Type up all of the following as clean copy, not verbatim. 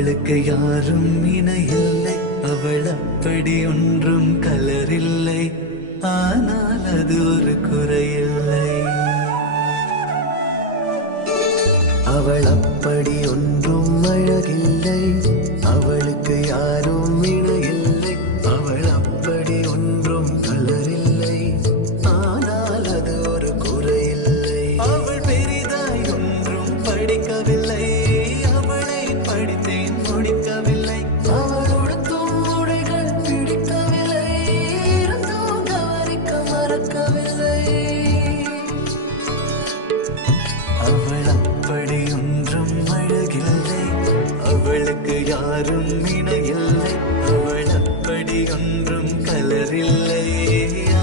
அவளுக்கு யாரும் இணையில்லை, அவள் அப்படி ஒன்றும் கலரில்லை, ஆனால் அது ஒரு குறையில்லை. அவள் அப்படி ஒன்றும் அழகில்லை, அவளுக்கு யாரும் இணையில்லை, அவள் அப்படி ஒன்றும் கலரில்லை, ஆனால் அது ஒரு குறையில்லை. அவள் பெரிதாய் ஒன்றும் படிக்கவில்லை, அவளை படித்தேன் முடிக்கவில்லை, அவள் உடுத்தும் உடைகள் பிடிக்கவில்லை, இருந்தும் கவனிக்க மறக்கவில்லை. அவள் அப்படி ஒன்றும் அழகில்லை, அவளுக்கு யாரும் இணையில்லை, அவள் அப்படி ஒன்றும் கலரில்லை,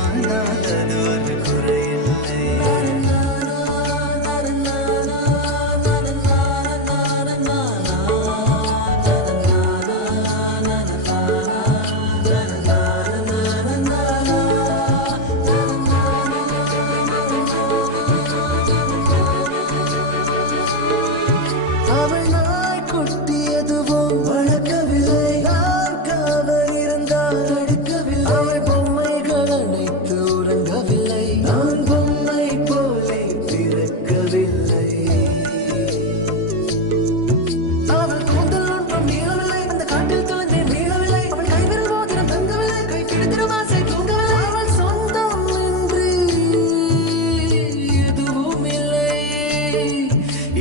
ஆனால் அது ஒரு குறையில்லை. அவள் நாய் கொட்டியதுவும் வளர்க்கவில்லை, நான் காவல் இருந்தால் அடிக்கவில்லை, அவள் பொம்மைகள் அனைத்து உறங்கவில்லை, நான் பொம்மை போலே பிறக்கவில்லை. அவள் கூந்தல் ஒன்றும் நீளவில்லை, அந்த காட்டில் தொலைந்தேன் நீளவில்லை, அவள் கைவிரல் மோதிரம் தங்கவில்லை, கை பிடித்திடும் ஆசை தூங்கவில்லை, அவள் சொந்தம் என்று எதுவும் இல்லை,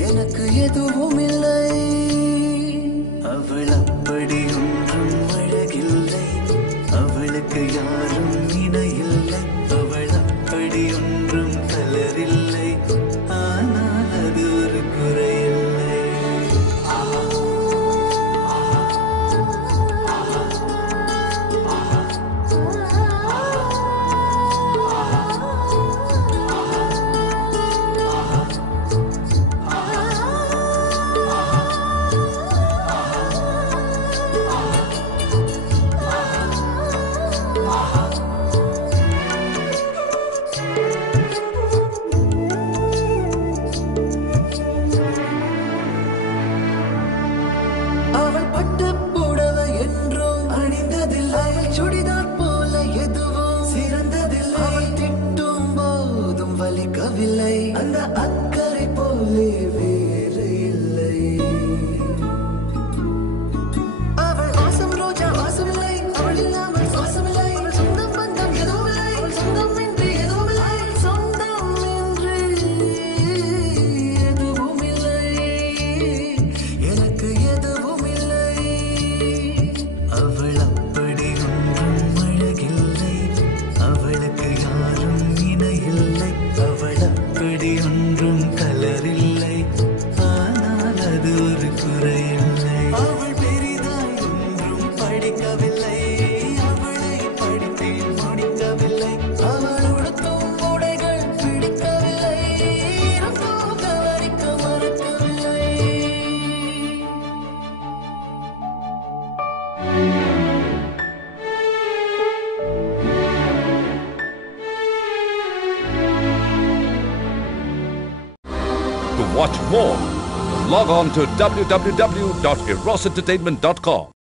எனக்கு எதுவும் இல்லை. அவள் அப்படி ஒன்றும் அழகில்லை, அவளுக்கு யாரும் இணையில்லை, அவள் அப்படி ஒன்றும் கலரில்லை, ஆனால் அது ஒரு குறையில்லை. அவள் பட்டு புடவை என்றும் அணிந்ததில்லை, அவள் சுடிதார் போல எதுவும் சிறந்ததில்லை, அவள் திட்டும் போதும் வலிக்கவில்லை, அந்த அக்கறை போலே வேறு இல்லை. அவள் வாசம் ரோஜா வாசமில்லை, அவள் இல்லாமல் சுவாசமில்லை, அவள் சொந்தம் பந்தம் எதுவும் இல்லை, அவள் சொந்தம் இன்றி எதுவும் இல்லை, அவள் சொந்தம் என்று எதுவும் இல்லை, எனக்கு எதுவும் இல்லை. அவள் அப்படி ஒன்றும் அழகில்லை, அவளுக்கு யாரும் இணையில்லை, அவள் அப்படி ஒன்றும் கலரில்லை, ஆனால் அது ஒரு குறையில்லை. அவள் பெரிதாய் ஒன்றும் படிக்கவில்லை, அவளை படித்தேன் முடிக்கவில்லை, அவள் உடுத்தும் உடைகள் பிடிக்கவில்லை, இருந்தும் கவனிக்க மறக்கவில்லை. To watch more, log on to www.erosentertainment.com.